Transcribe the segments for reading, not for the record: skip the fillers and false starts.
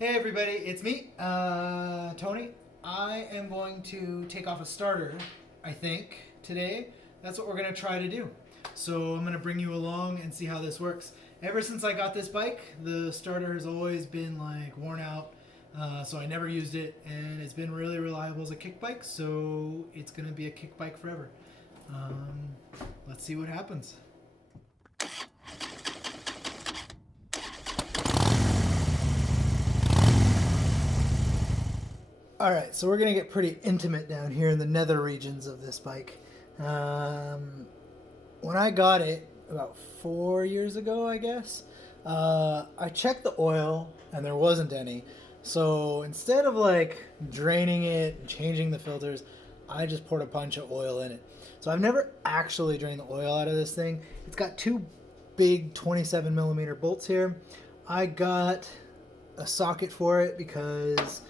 Hey everybody, it's me, Tony. I am going to take off a starter, I think, today. That's what we're going to try to do. So I'm going to bring you along and see how this works. Ever since I got this bike, the starter has always been like worn out, so I never used it, and it's been really reliable as a kick bike, so it's going to be a kick bike forever. Um, let's see what happens. All right, so we're gonna get pretty intimate down here in the nether regions of this bike. Um, when I got it about 4 years ago, I guess, I checked the oil and there wasn't any. So instead of like draining it and changing the filters, I just poured a bunch of oil in it. So I've never actually drained the oil out of this thing. It's got two big 27 millimeter bolts here. I got a socket for it because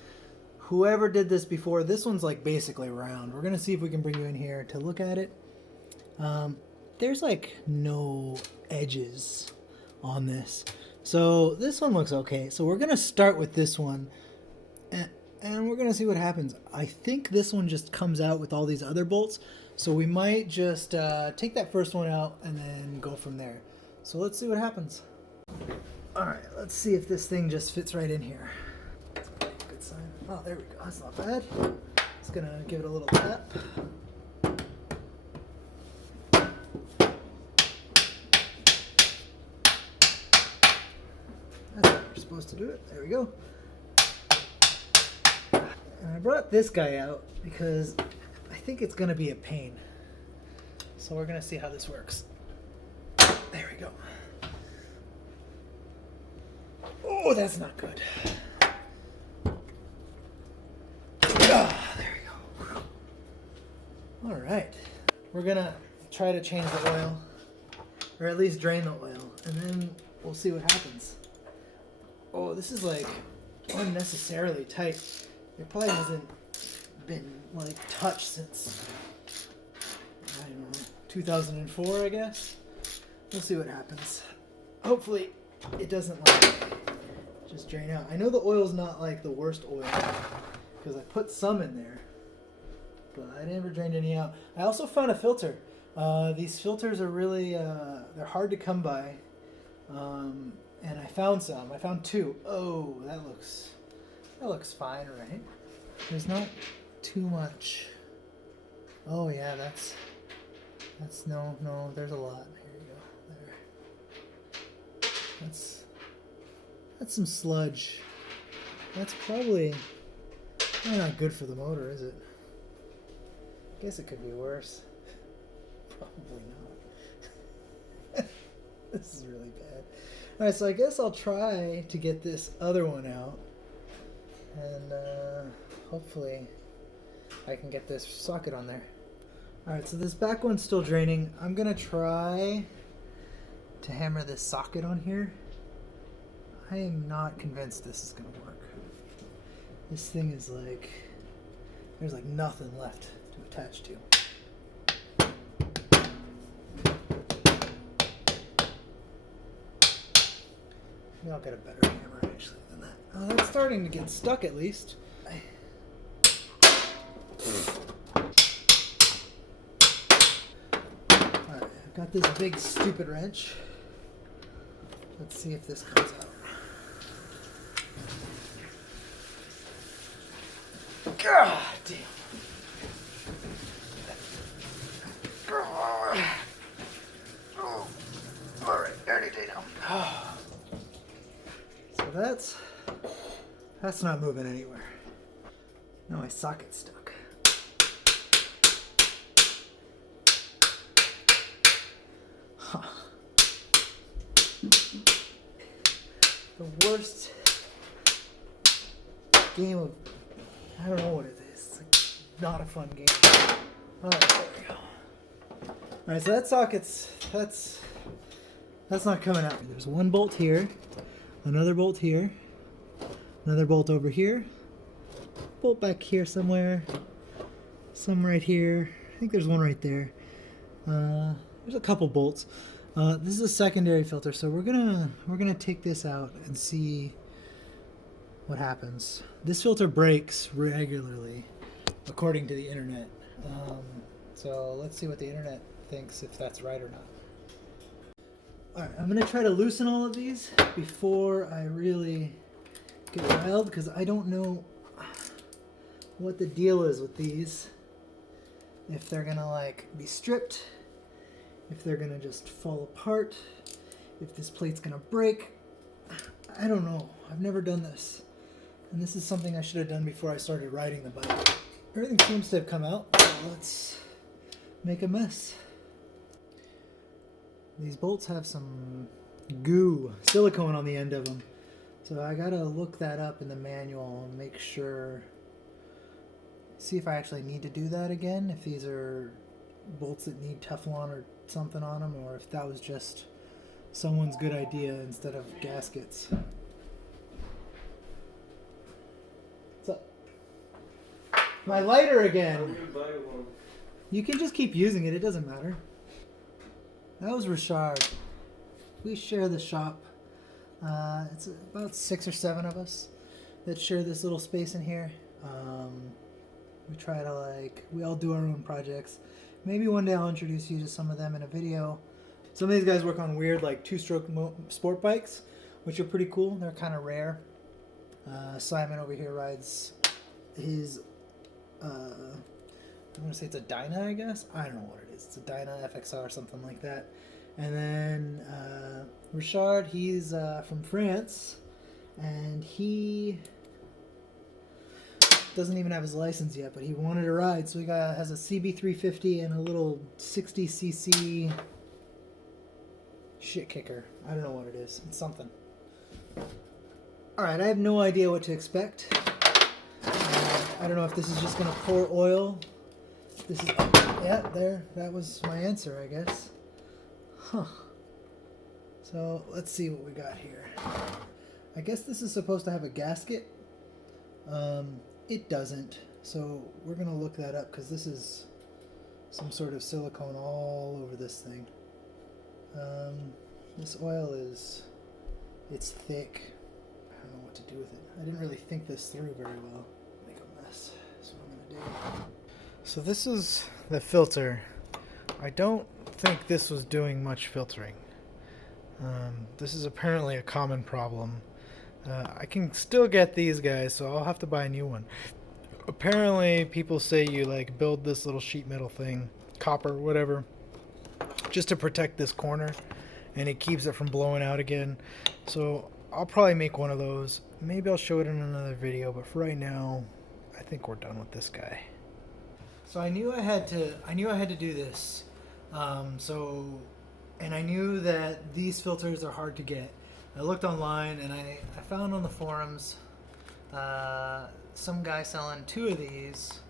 whoever did this before, this one's like basically round. We're gonna see if we can bring you in here to look at it. There's like no edges on this. So this one looks okay. So we're gonna start with this one and we're gonna see what happens. I think this one just comes out with all these other bolts. So we might just take that first one out and then go from there. So let's see what happens. All right, let's see if this thing just fits right in here. Good sign. Oh, there we go. That's not bad. Just gonna give it a little tap. That's how you're supposed to do it. There we go. And I brought this guy out because I think it's gonna be a pain. So we're gonna see how this works. There we go. Oh, that's not good. Ah, there we go. All right. We're gonna try to change the oil, or at least drain the oil, and then we'll see what happens. Oh, this is like unnecessarily tight. It probably hasn't been like touched since, I don't know, 2004, I guess. We'll see what happens. Hopefully it doesn't like just drain out. I know the oil's not like the worst oil because I put some in there, but I never drained any out. I also found a filter. These filters are really they're hard to come by. And I found some. I found two. Oh, that looks fine, right? There's not too much. Oh yeah, that's no. There's a lot. Here you go. There. That's some sludge. That's probably not good for the motor, is it? I guess it could be worse. Probably not. This is really bad. All right, so I guess I'll try to get this other one out, and hopefully I can get this socket on there. All right, so this back one's still draining. I'm gonna try to hammer this socket on here. I am not convinced this is gonna work. This thing is like, there's like nothing left to attach to. Maybe I'll get a better hammer actually than that. Oh, that's starting to get stuck at least. Alright, I've got this big stupid wrench. Let's see if this comes out. God damn. Oh. Alright, any day now. So that's not moving anywhere. No, my socket's stuck. Huh. The worst game of, I don't know what it is. It's like not a fun game. Alright, there we go. Alright, so that socket's that's not coming out. There's one bolt here, another bolt here, another bolt over here, bolt back here somewhere, some right here. I think there's one right there. There's a couple bolts. This is a secondary filter, so we're gonna take this out and see what happens. This filter breaks regularly, according to the internet. So let's see what the internet thinks, if that's right or not. Alright, I'm going to try to loosen all of these before I really get riled, because I don't know what the deal is with these. If they're going to like be stripped, if they're going to just fall apart, if this plate's going to break. I don't know. I've never done this. And this is something I should have done before I started riding the bike. Everything seems to have come out. So let's make a mess. These bolts have some goo, silicone on the end of them. So I gotta look that up in the manual and make sure, see if I actually need to do that again, if these are bolts that need Teflon or something on them, or if that was just someone's good idea instead of gaskets. What's up? My lighter again. I'm gonna buy one. You can just keep using it, it doesn't matter. That was Richard. We share the shop. It's about 6 or 7 of us that share this little space in here. We try to we all do our own projects. Maybe one day I'll introduce you to some of them in a video. Some of these guys work on weird 2-stroke sport bikes, which are pretty cool. They're kind of rare. Simon over here rides his, I'm going to say it's a Dyna, I guess? I don't know what it is. It's a Dyna FXR or something like that. And then Richard, he's from France, and he doesn't even have his license yet, but he wanted to ride, so he has a CB350 and a little 60cc shit kicker. I don't know what it is. It's something. Alright, I have no idea what to expect. I don't know if this is just going to pour oil. This is, yeah, there. That was my answer, I guess. Huh. So, let's see what we got here. I guess this is supposed to have a gasket. It doesn't. So, we're going to look that up, because this is some sort of silicone all over this thing. This oil it's thick. I don't know what to do with it. I didn't really think this through very well. Make a mess. That's what I'm going to do. So this is the filter. I don't think this was doing much filtering. This is apparently a common problem. I can still get these guys, so I'll have to buy a new one. Apparently people say you build this little sheet metal thing, copper, whatever, just to protect this corner, and it keeps it from blowing out again. So I'll probably make one of those. Maybe I'll show it in another video, but for right now, I think we're done with this guy. So I knew I had to do this. And I knew that these filters are hard to get. I looked online and I found on the forums some guy selling 2 of these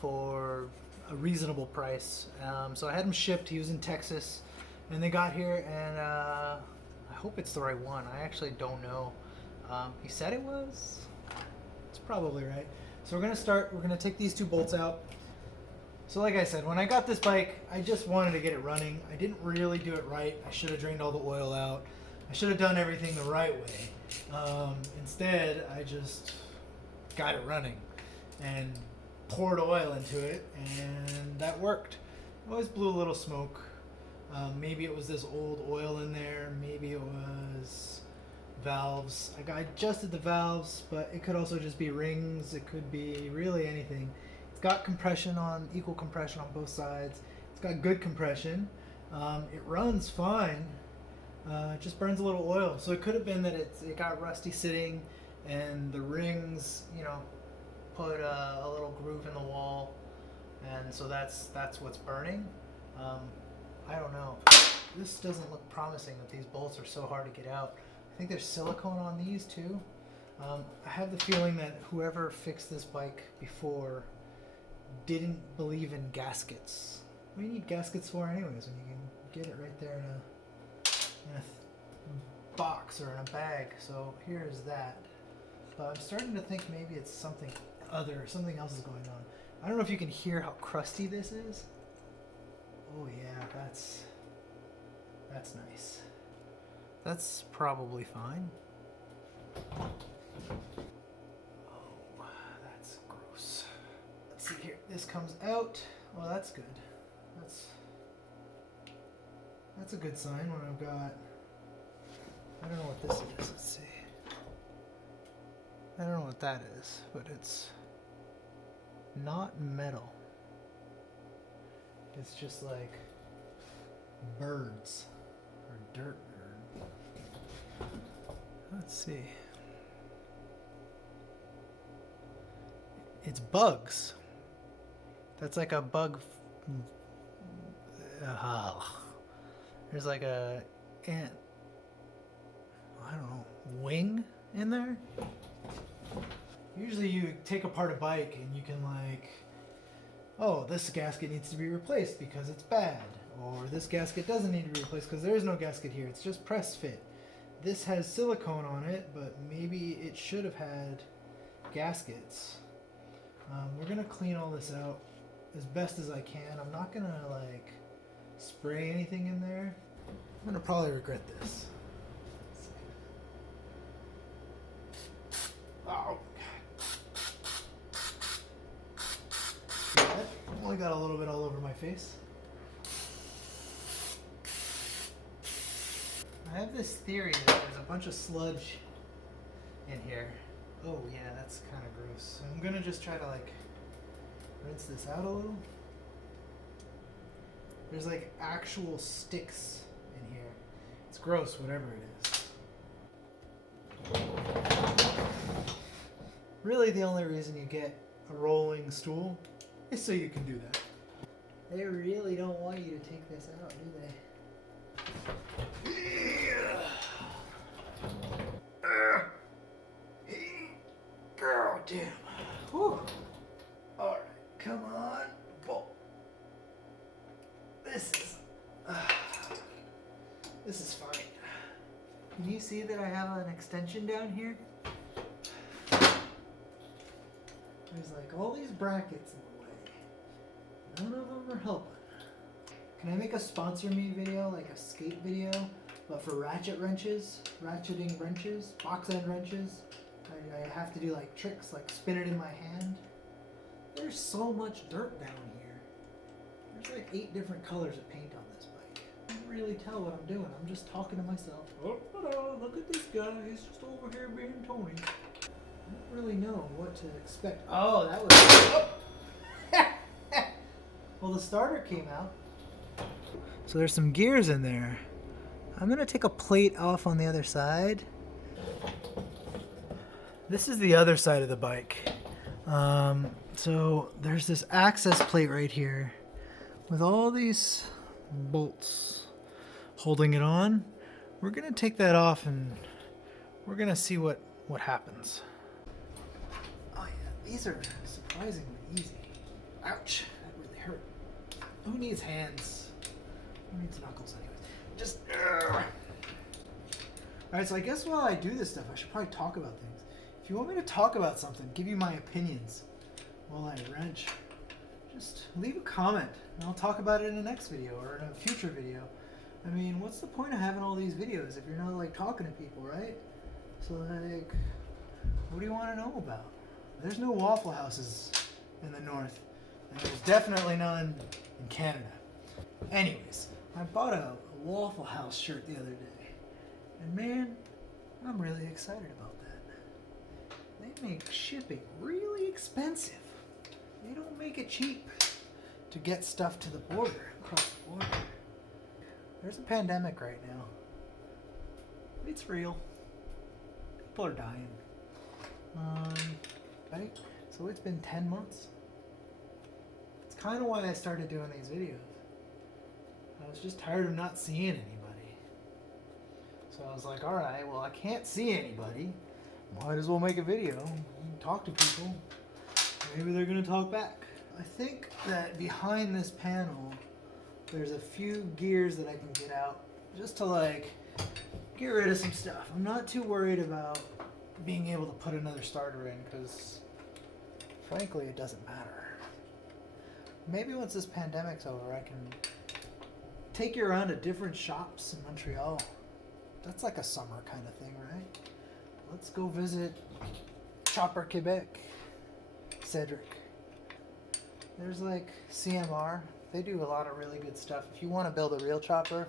for a reasonable price. So I had them shipped. He was in Texas, and they got here, and I hope it's the right one. I actually don't know. He said it was. It's probably right. So we're gonna take these 2 bolts out. So like I said, when I got this bike, I just wanted to get it running. I didn't really do it right. I should have drained all the oil out. I should have done everything the right way. Instead, I just got it running and poured oil into it, and that worked. It always blew a little smoke. Maybe it was this old oil in there. Maybe it was valves. I adjusted the valves, but it could also just be rings. It could be really anything. It's got equal compression on both sides. It's got good compression. It runs fine. It just burns a little oil. So it could have been that it got rusty sitting, and the rings, put a little groove in the wall, and so that's what's burning. I don't know. This doesn't look promising that these bolts are so hard to get out. I think there's silicone on these too. I have the feeling that whoever fixed this bike before didn't believe in gaskets. What do you need gaskets for anyways when you can get it right there in a box or in a bag? So here's that. But I'm starting to think maybe it's something else is going on. I don't know if you can hear how crusty this is. Oh yeah, that's nice. That's probably fine. comes out. Well, that's good. That's a good sign when I've got, I don't know what this is, let's see. I don't know what that is, but it's not metal. It's just like birds or dirt. Let's see. It's bugs. That's like a bug. There's like a ant. I don't know, wing in there. Usually you take apart a bike and you can like, oh, this gasket needs to be replaced because it's bad, or this gasket doesn't need to be replaced because there is no gasket here. It's just press fit. This has silicone on it, but maybe it should have had gaskets. We're gonna clean all this out as best as I can. I'm not gonna like spray anything in there. I'm gonna probably regret this. Oh. I only got a little bit all over my face. I have this theory that there's a bunch of sludge in here. Oh yeah, that's kind of gross. I'm gonna just try to like rinse this out a little. There's like actual sticks in here. It's gross, whatever it is. Really, the only reason you get a rolling stool is so you can do that. They really don't want you to take this out, do they? Oh, damn. Whew. Alright, come on. Pull. This is fine. Can you see that I have an extension down here? There's like all these brackets in the way. None of them are helping. Can I make a sponsor me video, like a skate video, but for ratcheting wrenches, box end wrenches? I have to do like tricks, like spin it in my hand. There's so much dirt down here. There's like 8 different colors of paint on this bike. I can't really tell what I'm doing. I'm just talking to myself. Oh, look at this guy. He's just over here being Tony. I don't really know what to expect. Oh, that was... Oh. Well, the starter came out. So there's some gears in there. I'm going to take a plate off on the other side. This is the other side of the bike. So there's this access plate right here with all these bolts holding it on. We're going to take that off and we're going to see what happens. Oh yeah, these are surprisingly easy. Ouch, that really hurt. Who needs hands? Who needs knuckles anyways? Just... Alright, so I guess while I do this stuff, I should probably talk about things. If you want me to talk about something, give you my opinions while I wrench, just leave a comment and I'll talk about it in the next video or in a future video. I mean, what's the point of having all these videos if you're not like talking to people, right? So like, what do you want to know about? There's no Waffle Houses in the north, and there's definitely none in Canada. Anyways, I bought a Waffle House shirt the other day, and man, I'm really excited about that. They make shipping really expensive. They don't make it cheap to get stuff to the border, across the border. There's a pandemic right now. It's real. People are dying. Right? So it's been 10 months. It's kind of why I started doing these videos. I was just tired of not seeing anybody. So I was like, alright, well I can't see anybody. Might as well make a video, talk to people. Maybe they're gonna talk back. I think that behind this panel, there's a few gears that I can get out just to like get rid of some stuff. I'm not too worried about being able to put another starter in because frankly it doesn't matter. Maybe once this pandemic's over I can take you around to different shops in Montreal. That's like a summer kind of thing, right? Let's go visit Chopper Quebec. Cedric. There's like CMR. They do a lot of really good stuff. If you want to build a real chopper,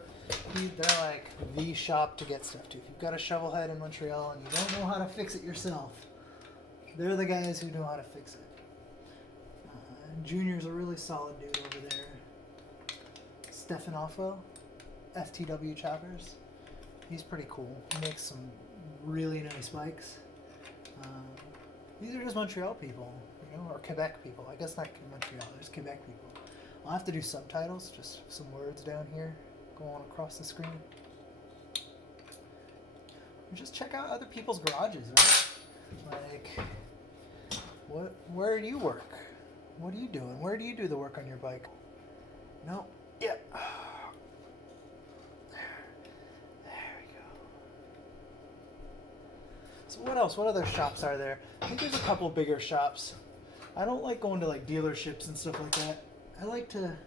they're like the shop to get stuff to. If you've got a shovel head in Montreal and you don't know how to fix it yourself, they're the guys who know how to fix it. Junior's a really solid dude over there. Stefan Offo, FTW Choppers. He's pretty cool. He makes some really nice bikes. These are just Montreal people, you know, or Quebec people. I guess not Montreal, there's Quebec people. I'll have to do subtitles, just some words down here going across the screen. Just check out other people's garages, right? Like, where do you work? What are you doing? Where do you do the work on your bike? No, yeah. There we go. So what else? What other shops are there? I think there's a couple bigger shops. I don't like going to like dealerships and stuff like that. I like to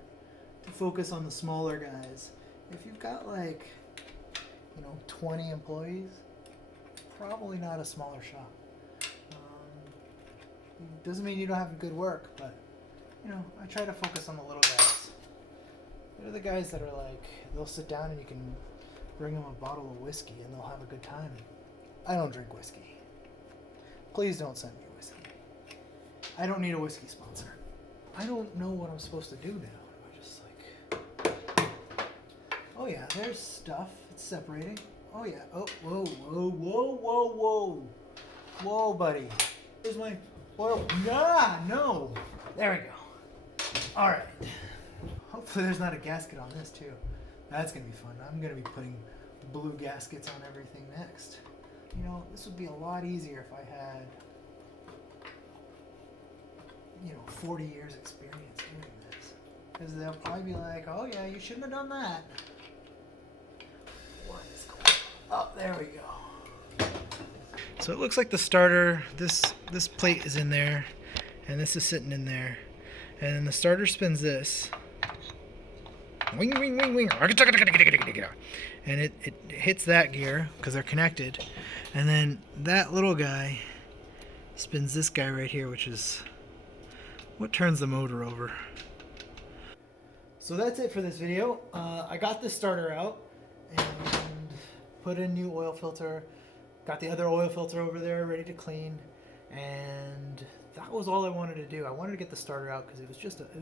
focus on the smaller guys. If you've got like, 20 employees, probably not a smaller shop. Doesn't mean you don't have good work, but I try to focus on the little guys. They're the guys that are like, they'll sit down and you can bring them a bottle of whiskey and they'll have a good time. I don't drink whiskey. Please don't send me whiskey. I don't need a whiskey sponsor. I don't know what I'm supposed to do now. I just like, oh yeah, there's stuff. It's separating. Oh yeah. Oh, whoa, whoa, whoa, whoa, whoa. Whoa, buddy. Here's my oil. Nah, no. There we go. All right. Hopefully there's not a gasket on this too. That's going to be fun. I'm going to be putting blue gaskets on everything next. This would be a lot easier if I had 40 years experience doing this. Because they'll probably be like, oh yeah, you shouldn't have done that. What is going on? Oh, there we go. So it looks like the starter, this plate is in there, and this is sitting in there. And then the starter spins this. Wing, wing, wing, wing. And it hits that gear, because they're connected. And then that little guy spins this guy right here, which is what turns the motor over. So that's it for this video. I got this starter out and put in new oil filter. Got the other oil filter over there ready to clean, and that was all I wanted to do. I wanted to get the starter out because it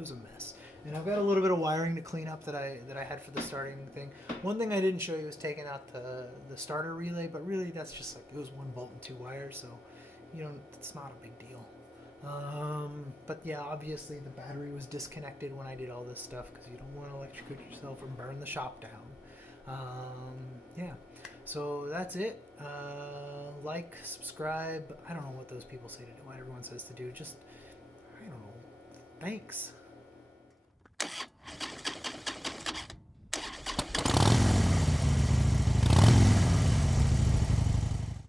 was a mess. And I've got a little bit of wiring to clean up that I had for the starting thing. One thing I didn't show you was taking out the starter relay, but really that's just like, it was 1 bolt and 2 wires, so it's not a big deal. But yeah, obviously the battery was disconnected when I did all this stuff because you don't want to electrocute yourself or burn the shop down. Yeah, so that's it. Like, subscribe. I don't know what those people say to do, what everyone says to do. Just, I don't know. Thanks.